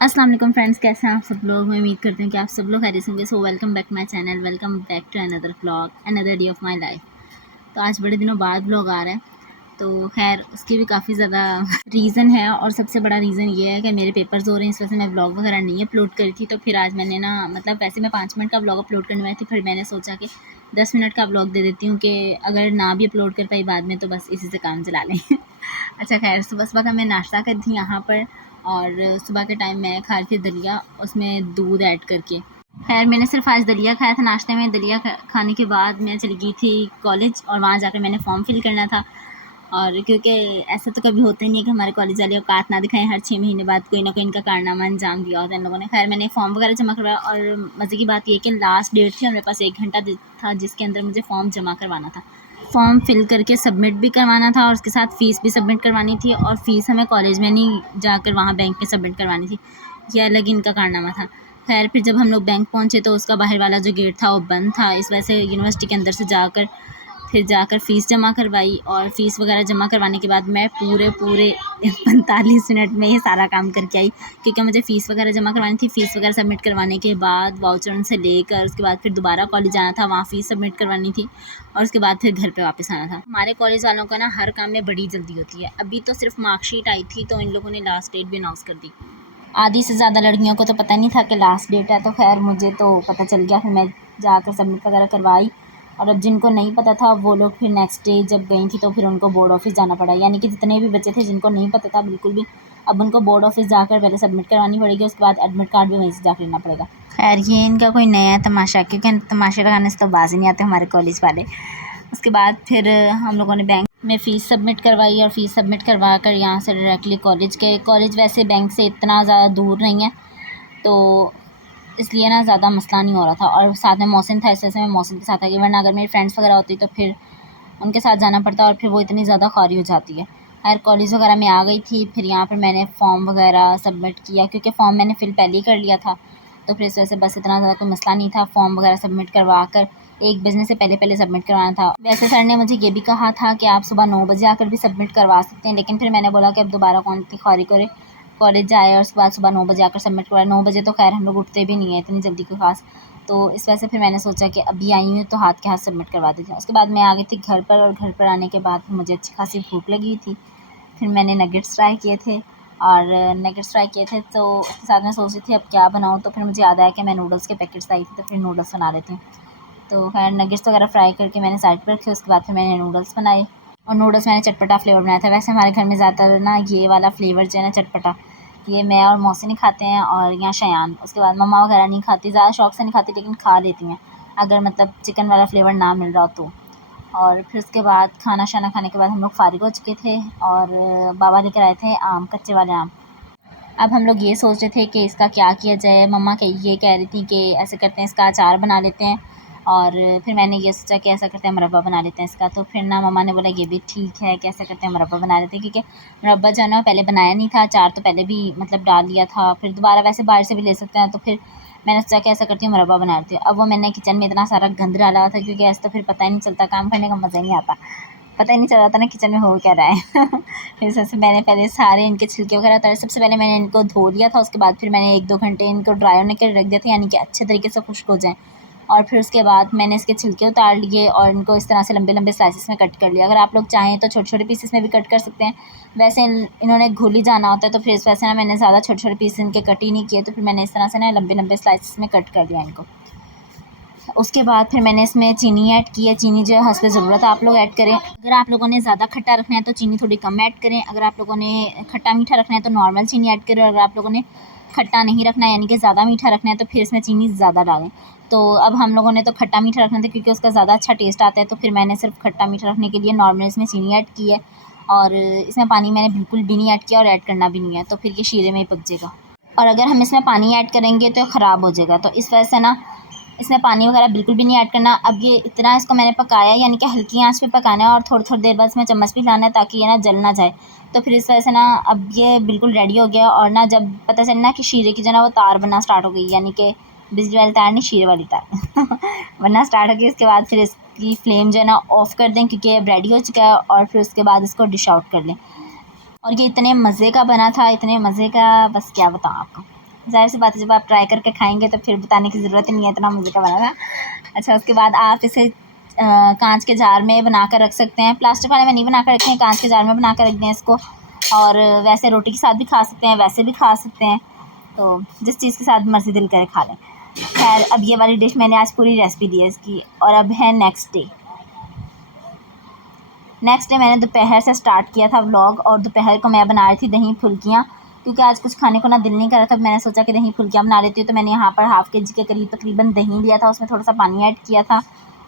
अस्सलाम वालेकुम फ्रेंड्स, कैसे हैं आप सब लोग। मैं उम्मीद करती हूँ कि आप सब लोग खैरियत से होंगे। So welcome back my channel, welcome back to another vlog, another day of my life. तो आज बड़े दिनों बाद व्लॉग आ रहा है, तो खैर उसकी भी काफ़ी ज़्यादा रीज़न है और सबसे बड़ा रीज़न ये है कि मेरे पेपर्स हो रहे हैं, इस वजह से मैं व्लॉग वगैरह नहीं अपलोड करी थी। तो फिर आज मैंने ना मतलब वैसे मैं 5 मिनट का व्लॉग अपलोड करने वाली थी, फिर मैंने सोचा कि 10 मिनट का व्लॉग दे देती हूँ कि अगर ना भी अपलोड कर पाई बाद में तो बस इसी से काम चला लें। अच्छा खैर, सुबह सुबह का मैं नाश्ता करी थी यहाँ पर, और सुबह के टाइम मैं खा रही थी दलिया, उसमें दूध ऐड करके। खैर मैंने सिर्फ आज दलिया खाया था नाश्ते में। दलिया खाने के बाद मैं चली गई थी कॉलेज, और वहाँ जाकर मैंने फॉर्म फिल करना था। और क्योंकि ऐसा तो कभी होता ही नहीं है कि हमारे कॉलेज वाले औकात ना दिखाएं, हर 6 महीने बाद कोई ना कोई इनका कारनामा अंजाम दिया होता है इन लोगों ने। खैर मैंने फॉर्म वगैरह जमा करवाया, और मज़े की बात ये कि लास्ट डेट थी और मेरे पास 1 घंटा था जिसके अंदर मुझे फॉर्म जमा करवाना था। फॉर्म फिल करके सबमिट भी करवाना था, और उसके साथ फ़ीस भी सबमिट करवानी थी, और फ़ीस हमें कॉलेज में नहीं जाकर वहाँ बैंक में सबमिट करवानी थी। ये अलग इनका कारनामा था। खैर फिर जब हम लोग बैंक पहुँचे तो उसका बाहर वाला जो गेट था वो बंद था, इस वजह से यूनिवर्सिटी के अंदर से जाकर फ़ीस जमा करवाई, और फ़ीस वगैरह जमा करवाने के बाद मैं पूरे 45 मिनट में ये सारा काम करके आई, क्योंकि मुझे फ़ीस वगैरह जमा करवानी थी। फ़ीस वगैरह सबमिट करवाने के बाद वाउचर उनसे लेकर उसके बाद फिर दोबारा कॉलेज जाना था, वहाँ फ़ीस सबमिट करवानी थी, और उसके बाद फिर घर पे वापस आना था। हमारे कॉलेज वालों का ना हर काम में बड़ी जल्दी होती है। अभी तो सिर्फ मार्कशीट आई थी तो इन लोगों ने लास्ट डेट भी अनाउंस कर दी। आधी से ज़्यादा लड़कियों को तो पता नहीं था कि लास्ट डेट है, तो खैर मुझे तो पता चल गया। फिर मैं जाकर सबमिट वगैरह करवाई, और अब जिनको नहीं पता था वो लोग फिर नेक्स्ट डे जब गई थी तो फिर उनको बोर्ड ऑफिस जाना पड़ा। यानी कि जितने भी बच्चे थे जिनको नहीं पता था बिल्कुल भी, अब उनको बोर्ड ऑफिस जाकर पहले सबमिट करवानी पड़ेगी, उसके बाद एडमिट कार्ड भी वहीं से जाकर लेना पड़ेगा। खैर ये इनका कोई नया तमाशा, क्योंकि तमाशे लगाने से तो बाज ही नहीं आते हमारे कॉलेज वाले। उसके बाद फिर हम लोगों ने बैंक में फ़ीस सबमिट करवाई, और फ़ीस सबमिट करवा कर यहाँ से डायरेक्टली कॉलेज गए। कॉलेज वैसे बैंक से इतना ज़्यादा दूर नहीं है, तो इसलिए ना ज़्यादा मसला नहीं हो रहा था, और साथ में मोहसिन था, इस वजह से मैं मोहसिन के साथ आ गई, वरना अगर मेरी फ्रेंड्स वगैरह होती तो फिर उनके साथ जाना पड़ता, और फिर वो इतनी ज़्यादा ख़ारी हो जाती है। खैर कॉलेज वगैरह में आ गई थी, फिर यहाँ पर मैंने फ़ॉर्म वगैरह सबमिट किया, क्योंकि फ़ॉर्म मैंने फिल पहले ही कर लिया था, तो फिर इस वजह से बस इतना ज़्यादा कोई मसला नहीं था। फ़ॉर्म वगैरह सबमिट करवा कर 1 बजने से पहले सबमिट करवाना था। वैसे सर ने मुझे ये भी कहा था कि आप सुबह 9 बजे आकर भी सबमिट करवा सकते हैं, लेकिन फिर मैंने बोला कि अब दोबारा कौन इतनी ख्वारी करे, कॉलेज जाए और उसके बाद सुबह 9 बजे आकर सबमिट करवाए। 9 बजे तो खैर हम लोग उठते भी नहीं है इतनी जल्दी कोई ख़ास, तो इस वजह से फिर मैंने सोचा कि अभी आई हूँ तो हाथ के हाथ सबमिट करवा देती हूँ। उसके बाद मैं आ गई थी घर पर, और घर पर आने के बाद मुझे अच्छी खासी भूख लगी थी। फिर मैंने नगेट्स ट्राई किए थे, तो उसके साथ मैं सोच रही थी अब क्या बनाऊँ, तो फिर मुझे याद आया कि मैं नूडल्स के पैकेट्स लाई थी, तो फिर नूडल्स बना लेती हूँ। तो खैर नगेट्स वगैरह फ्राई करके मैंने साइड पर रखे, उसके बाद फिर मैंने नूडल्स बनाए, और नूडल्स मैंने चटपटा फ्लेवर बनाया था। वैसे हमारे घर में ज़्यादातर ना ये वाला फ्लेवर जो है ना चटपटा, ये मैं और मोहसिन ही खाते हैं, और यहाँ शयान। उसके बाद मम्मा वगैरह नहीं खाती, ज़्यादा शौक से नहीं खाती, लेकिन खा लेती हैं अगर मतलब चिकन वाला फ्लेवर ना मिल रहा हो तो। और फिर उसके बाद खाना शाना खाने के बाद हम लोग फ़ारिग हो चुके थे, और बाबा लेकर आए थे आम, कच्चे वाले आम। अब हम लोग ये सोच रहे थे कि इसका क्या किया जाए। मम्मा ये कह रही थी कि ऐसे करते हैं इसका अचार बना लेते हैं, और फिर मैंने ये सोचा कि ऐसा करते हैं मुरब्बा बना लेते हैं इसका। तो फिर ना मम्मा ने बोला ये भी ठीक है कि ऐसा करते हैं मुरब्बा बना लेते हैं, क्योंकि मुरब्बा जो है ना पहले बनाया नहीं था, अचार तो पहले भी मतलब डाल लिया था, फिर दोबारा वैसे बाहर से भी ले सकते हैं। तो फिर मैंने सोचा कि ऐसा करती हूँ मुरब्बा बना लेती हूँ। अब वो मैंने किचन में इतना सारा गंद डाला था, क्योंकि ऐसे तो फिर पता ही नहीं चलता, काम करने का मज़ा ही नहीं आता, पता ही नहीं चल रहा था ना किचन में हो क्या रहा है। फिर सबसे मैंने पहले सारे इनके छिलके वगैरह उतारे। सबसे पहले मैंने इनको धो लिया था, उसके बाद फिर मैंने 1-2 घंटे इनको ड्राई होने के लिए रख दिया था, यानी कि अच्छे तरीके से खुश्क हो जाएँ। और फिर उसके बाद मैंने इसके छिलके उतार लिए, और इनको इस तरह से लंबे लंबे स्लाइसिस में कट कर लिया। अगर आप लोग चाहें तो छोटे छोटे पीसेस में भी कट कर सकते हैं, वैसे इन्होंने घुल ही जाना होता है, तो फिर इस वजह से ना मैंने ज़्यादा छोटे छोटे पीस इनके कट ही नहीं किए, तो फिर मैंने इस तरह से ना लंबे लंबे स्लाइसिस में कट कर लिया इनको। उसके बाद फिर मैंने इसमें चीनी ऐड की है। चीनी जो है हस्ब ज़रूरत आप लोग ऐड करें। अगर आप लोगों ने ज़्यादा खट्टा रखना है तो चीनी थोड़ी कम ऐड करें। अगर आप लोगों ने खट्टा मीठा रखना है तो नॉर्मल चीनी ऐड करें। और अगर आप लोगों ने खट्टा नहीं रखना है यानी कि ज़्यादा मीठा रखना है तो फिर इसमें चीनी ज़्यादा डालें। तो अब हम लोगों ने तो खट्टा मीठा रखना था क्योंकि उसका ज़्यादा अच्छा टेस्ट आता है, तो फिर मैंने सिर्फ खट्टा मीठा रखने के लिए नॉर्मल इसमें चीनी ऐड की है, और इसमें पानी मैंने बिल्कुल भी नहीं ऐड किया और ऐड करना भी नहीं है, तो फिर ये शीरे में ही पक जाएगा। और अगर हम इसमें पानी ऐड करेंगे तो ख़राब हो जाएगा, तो इस वजह से ना इसमें पानी वगैरह बिल्कुल भी नहीं ऐड करना। अब ये इतना इसको मैंने पकाया, यानी कि हल्की आंच पे पकाना है, और थोड़ी थोड़ी देर बाद इसमें चम्मच भी हिलाना है ताकि ये ना जल ना जाए। तो फिर इस वजह से ना अब ये बिल्कुल रेडी हो गया, और ना जब पता चलना कि शीरे की जो ना वो तार बनना स्टार्ट हो गई, यानी कि बिजली वाली तार नहीं, शीरे वाली तार बनना स्टार्ट हो गई, उसके बाद फिर इसकी फ्लेम जो है ना ऑफ़ कर दें, क्योंकि अब रेडी हो चुका है। और फिर उसके बाद इसको डिश आउट कर लें। और ये इतने मज़े का बना था, इतने मज़े का, बस क्या बताऊँ आपको। ज़ाहिर सी बात है जब आप ट्राई करके खाएंगे तो फिर बताने की ज़रूरत ही नहीं है, इतना मज़े का बना था। अच्छा, उसके बाद आप इसे कांच के जार में बना कर रख सकते हैं। प्लास्टिक वाले में नहीं बना कर रखें, कांच के जार में बना कर रख दें इसको। और वैसे रोटी के साथ भी खा सकते हैं, वैसे भी खा सकते हैं, तो जिस चीज़ के साथ मर्ज़ी दिल करे खा लें। खैर, अब ये वाली डिश मैंने आज पूरी रेसिपी दी है इसकी। और अब है नेक्स्ट डे मैंने दोपहर से स्टार्ट किया था व्लॉग, और दोपहर को मैं बना रही थी दही फुल्कियाँ, क्योंकि आज कुछ खाने को ना दिल नहीं कर रहा था। मैंने सोचा कि दही फुल्कियाँ बना लेती हूँ, तो मैंने यहाँ पर हाफ़ के जी के करीब तकरीबन दही लिया था, उसमें थोड़ा सा पानी ऐड किया था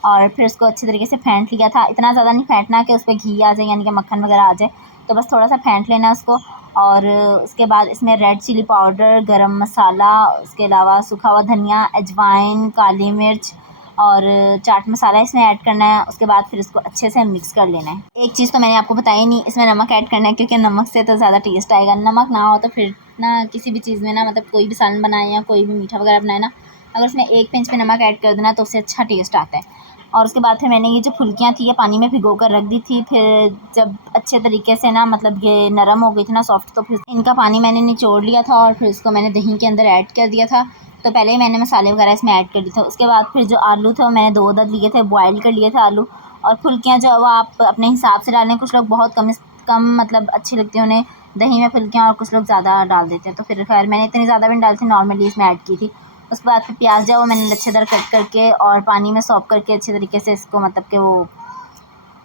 और फिर उसको अच्छी तरीके से फेंट लिया था। इतना ज़्यादा नहीं फेंटना कि उस पर घी आ जाए, यानी कि मक्खन वगैरह आ जाए, तो बस थोड़ा सा फेंट लेना उसको। और उसके बाद इसमें रेड चिली पाउडर, गरम मसाला, उसके अलावा सूखा हुआ धनिया, अजवाइन, काली मिर्च और चाट मसाला इसमें ऐड करना है। उसके बाद फिर इसको अच्छे से मिक्स कर लेना है। एक चीज़ तो मैंने आपको बताई नहीं, इसमें नमक ऐड करना है, क्योंकि नमक से तो ज़्यादा टेस्ट आएगा। नमक ना हो तो फिर ना किसी भी चीज़ में ना, मतलब कोई भी सालन बनाए या कोई भी मीठा वगैरह बनाए ना, अगर उसमें एक पिंच पे नमक ऐड कर देना तो उससे अच्छा टेस्ट आता है। और उसके बाद फिर मैंने ये जो फुल्कियाँ थी ये पानी में भिगो कर रख दी थी। फिर जब अच्छे तरीके से ना, मतलब ये नरम हो गई थी ना, सॉफ्ट, तो फिर इनका पानी मैंने निचोड़ लिया था और फिर इसको मैंने दही के अंदर ऐड कर दिया था। तो पहले ही मैंने मसाले वगैरह इसमें ऐड कर दिए थे। उसके बाद फिर जो आलू थे वो मैंने 2 अदद लिए थे, बॉयल कर लिए थे आलू। और फुल्कियाँ जो है वो आप अपने हिसाब से डालें। कुछ लोग बहुत कम मतलब अच्छी लगती है उन्हें दही में फुल्कियाँ, और कुछ लोग ज़्यादा डाल देते हैं। तो फिर खैर मैंने इतनी ज़्यादा भी नहीं डाली थी, नॉर्मली इसमें ऐड की थी। उसके बाद फिर प्याज जो है वो मैंने लच्छेदार कट करके और पानी में सॉक करके अच्छे तरीके से इसको, मतलब कि वो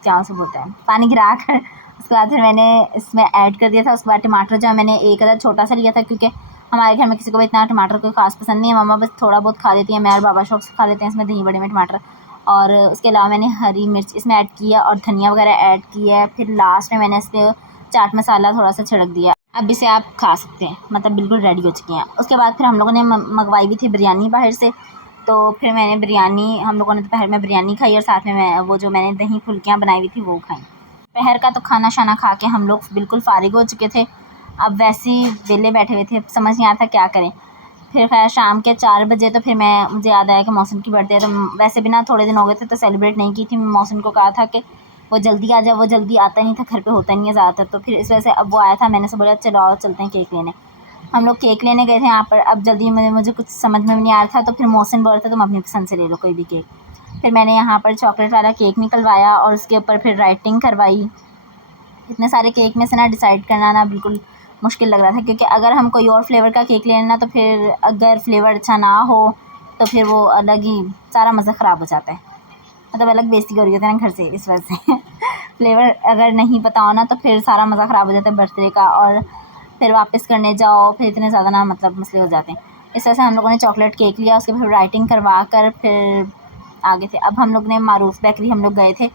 क्या उसे बोलते हैं, पानी गिरा कर उसके बाद फिर मैंने इसमें ऐड कर दिया था। उसके बाद टमाटर जो है मैंने एक अदद छोटा सा लिया था, क्योंकि हमारे घर में किसी को भी इतना टमाटर कोई खास पसंद नहीं है। मम्मा बस थोड़ा बहुत खा लेती है, मैं और बाबा शौक से खा लेते हैं इसमें दही बड़े में टमाटर। और उसके अलावा मैंने हरी मिर्च इसमें ऐड की है और धनिया वगैरह ऐड की है। फिर लास्ट में मैंने इसके चाट मसाला थोड़ा सा छिड़क दिया। अब इसे आप खा सकते हैं, मतलब बिल्कुल रेडी हो चुकी हैं। उसके बाद फिर हम लोगों ने मंगवाई भी थी बिरयानी बाहर से, तो फिर मैंने बिरयानी, हम लोगों ने दोपहर में बिरयानी खाई और साथ में मैं वो जो मैंने दही फुल्कियाँ बनाई हुई थी वो खाई। दोपहर का तो खाना शाना खा के हम लोग बिल्कुल फ़ारिग हो चुके थे। अब वैसे ही वेले बैठे हुए थे, समझ नहीं आता क्या करें। फिर खैर शाम के 4 बजे तो फिर मुझे याद आया कि मौसम की बर्थडे है। तो वैसे भी ना थोड़े दिन हो गए थे तो सेलिब्रेट नहीं की थी। मौसम को कहा था कि वो जल्दी आ जाए, वो जल्दी आता नहीं था, घर पे होता नहीं है ज़्यादातर। तो फिर इस वजह से अब वो आया था, मैंने से बोला चलो आओ चलते हैं केक लेने। हम लोग केक लेने गए थे यहाँ पर। अब जल्दी में मुझे कुछ समझ में नहीं आ रहा था, तो फिर मौसम बोल रहा था तुम अपनी पसंद से ले लो कोई भी केक। फिर मैंने यहाँ पर चॉकलेट वाला केक निकलवाया और उसके ऊपर फिर राइटिंग करवाई। इतने सारे केक में से ना डिसाइड करना ना बिल्कुल मुश्किल लग रहा था, क्योंकि अगर हम कोई और फ्लेवर का केक ले लेना तो फिर अगर फ्लेवर अच्छा ना हो तो फिर वो अलग ही सारा मज़ा ख़राब हो जाता है, मतलब अलग बेइज्जती हो रही होती है ना घर से इस वजह से फ्लेवर अगर नहीं पता हो ना तो फिर सारा मज़ा ख़राब हो जाता है बर्थडे का, और फिर वापस करने जाओ फिर इतने ज़्यादा ना मतलब मसले हो जाते हैं। इस वजह से हम लोगों ने चॉकलेट केक लिया, उसके फिर राइटिंग करवा कर फिर आगे थे। अब हम लोग ने मारूफ़ बेकरी हम लोग गए थे।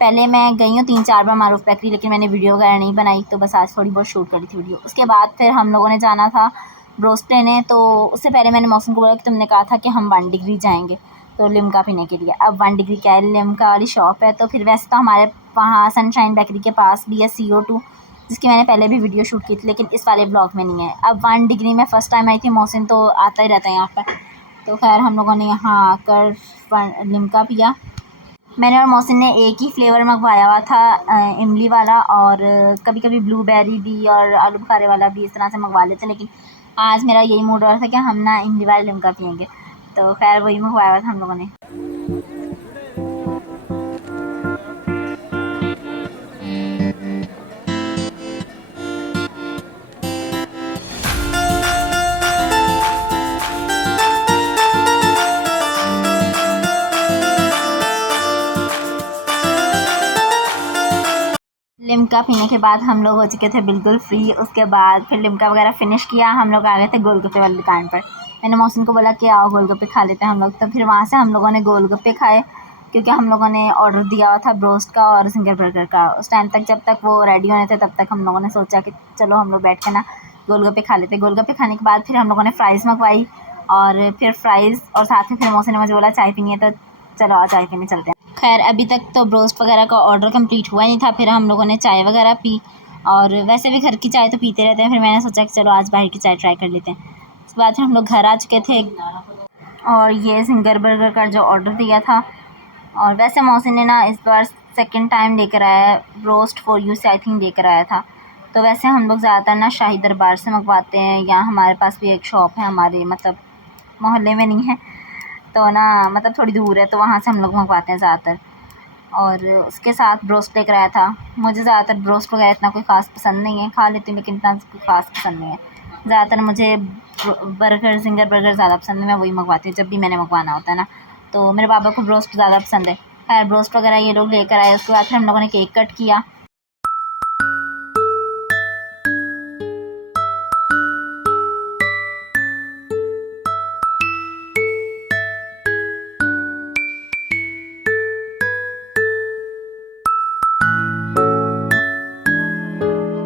पहले मैं गई हूँ 3-4 बार मारूफ़ बेकरी, लेकिन मैंने वीडियो वगैरह नहीं बनाई, तो बस आज थोड़ी बहुत शूट करी थी वीडियो। उसके बाद फिर हम लोगों ने जाना था ब्रोस्ट लेने, तो उससे पहले मैंने मौसम को बोला कि तुमने कहा था कि हम 1 डिग्री जाएंगे तो लिम्का पीने के लिए। अब 1 डिग्री क्या है, लिम्का वाली शॉप है। तो फिर वैसे तो हमारे वहाँ सनशाइन बेकरी के पास भी है CO2, जिसकी मैंने पहले भी वीडियो शूट की थी, लेकिन इस वाले ब्लॉग में नहीं है। अब 1 डिग्री में फ़र्स्ट टाइम आई थी, मौसम तो आता ही रहता है यहाँ पर। तो खैर हम लोगों ने यहाँ आकर लिम्का पिया। मैंने और मोहसिन ने एक ही फ्लेवर मंगवाया हुआ था, इमली वाला, और कभी कभी ब्लूबेरी भी और आलू बुखारे वाला भी इस तरह से मंगवा लेते, लेकिन आज मेरा यही मूड हो रहा था कि हम ना इमली वाला लिम्का पियेंगे, तो खैर वही मंगवाया हुआ था हम लोगों ने। लिम्का पीने के बाद हम लोग हो चुके थे बिल्कुल फ्री। उसके बाद फिर लिम्का वगैरह फ़िनिश किया, हम लोग आ गए थे गोलगप्पे वाली दुकान पर। मैंने मौसम को बोला कि आओ गोलगप्पे खा लेते हैं हम लोग, तो फिर वहाँ से हम लोगों ने गोलगप्पे खाए, क्योंकि हम लोगों ने ऑर्डर दिया हुआ था ब्रोस्ट का और सिंगर बर्गर का। उस टाइम तक जब तक वो रेडी होने थे तब तक हम लोगों ने सोचा कि चलो हम लोग बैठ के ना गोलगप्पे खा लेते। गोलगप्पे खाने के बाद फिर हम लोगों ने फ़्राइज़ मंगवाई, और फिर फ़्राइज़ और साथ में फिर मौसम ने मुझे बोला चाय पीनी है, तो चलो आओ चाय पीने चलते हैं। खैर अभी तक तो ब्रोस्ट वगैरह का ऑर्डर कंप्लीट हुआ नहीं था, फिर हम लोगों ने चाय वगैरह पी, और वैसे भी घर की चाय तो पीते रहते हैं। फिर मैंने सोचा कि चलो आज बाहर की चाय ट्राई कर लेते हैं। उसके बाद फिर हम लोग घर आ चुके थे, और ये सिंगर बर्गर का जो ऑर्डर दिया था, और वैसे मौसी ने ना इस बार सेकंड टाइम लेकर आया है, रोस्ट फॉर यू से आई थिंक लेकर आया था। तो वैसे हम लोग ज़्यादातर ना शाही दरबार से मंगवाते हैं, या हमारे पास भी एक शॉप है हमारे मतलब मोहल्ले में नहीं है तो ना मतलब थोड़ी दूर है, तो वहाँ से हम लोग मंगवाते हैं ज़्यादातर। और उसके साथ ब्रोस्ट लेकर आया था। मुझे ज़्यादातर ब्रोस्ट वगैरह इतना कोई ख़ास पसंद नहीं है, खा लेती हूँ लेकिन इतना कोई ख़ास पसंद नहीं है। ज़्यादातर मुझे बर्गर, ज़िंगर बर्गर ज़्यादा पसंद है, मैं वही मंगवाती हूँ जब भी मैंने मंगवाना होता है ना। तो मेरे पापा को ब्रोस्ट ज़्यादा पसंद है। खैर ब्रोस्ट वगैरह ये लोग लेकर आए, उसके बाद फिर हम लोगों ने केक कट किया।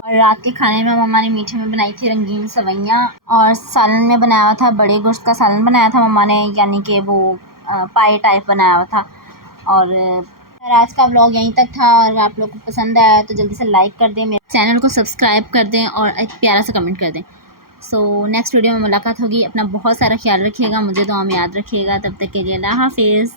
और रात के खाने में मम्मा ने मीठे में बनाई थी रंगीन सेवइयाँ, और सालन में बनाया हुआ था, बड़े गोश्त का सालन बनाया था मम्मा ने, यानी कि वो पाई टाइप बनाया हुआ था। और आज का व्लॉग यहीं तक था, और आप लोग को पसंद आया तो जल्दी से लाइक कर दें, मेरे चैनल को सब्सक्राइब कर दें और एक प्यारा सा कमेंट कर दें। सो नेक्स्ट वीडियो में मुलाकात होगी। अपना बहुत सारा ख्याल रखिएगा, मुझे दुआ में याद रखिएगा। तब तक के लिए अल्लाह हाफिज़।